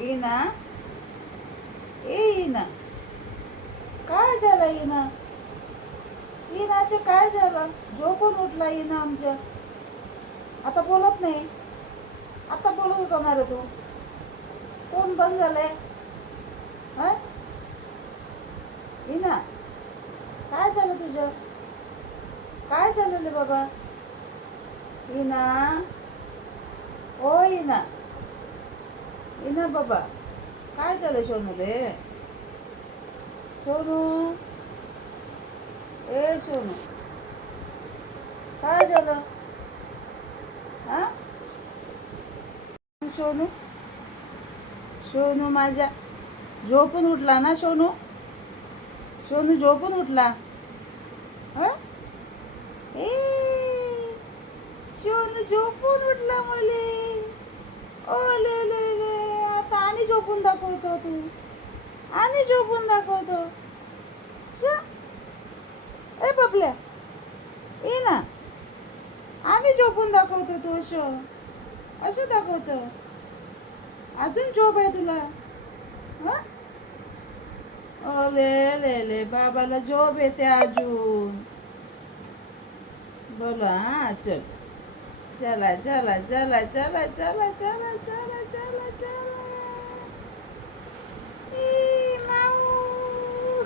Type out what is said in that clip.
इना इना काय झालं इना? इनाचे काय झालं? झोपून उठला इना आमच्या. आता बोलत नाही. आता बोलत होता ना रे तू. कोण बंद झालंय? हा? इना काय झालं तुझं? काय झालं रे बाबा? इना ओ इना इना बाबा काय झालं सोनू रे? सोनू ए सोनू काय झालं? हा सोनू सोनू माझ्या झोपून उठला ना सोनू? सोनू झोपून उठला. हा? ए सोनू झोपून उठला मले. ओ ले ले ले आता आणि झोपून दाखवतो तू. आणि झोपून दाखवतो. श ए बबल्या ये ना. आणि झोपून दाखवतो तू असं. असं दाखवतो. अजून झोप आहे तुला? हा? ले ले ले बाबाला झोप येते अजून. बोला हा चल. चला चला चला चला चला चला चला चला चला. ई, माऊ.